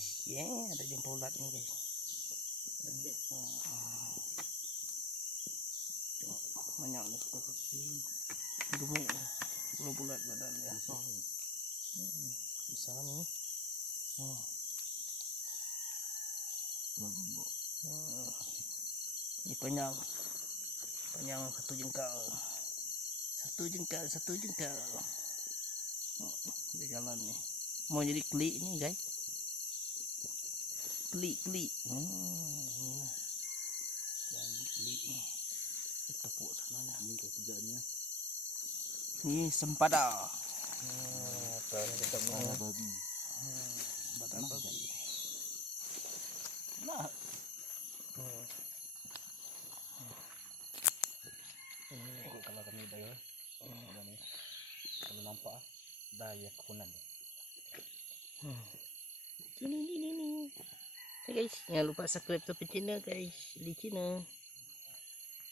guys. Ada jempolat nih guys. Banyak nih seperti gemuk, bulat badannya. Besar nih. Ini panjang satu jengkal. Dia jalan nih. Mau jadi klik nih guys. Klik. Ini lah. Jadi klik nih. Tepuk sananya. Ini kerjaannya. Ini sempada. Sempada babi. Sempada babi. Nah. Ini kalau kami daya. Kalau nampak daya kekunan. Ini. Hey guys, jangan lupa subscribe sampai channel guys di channel.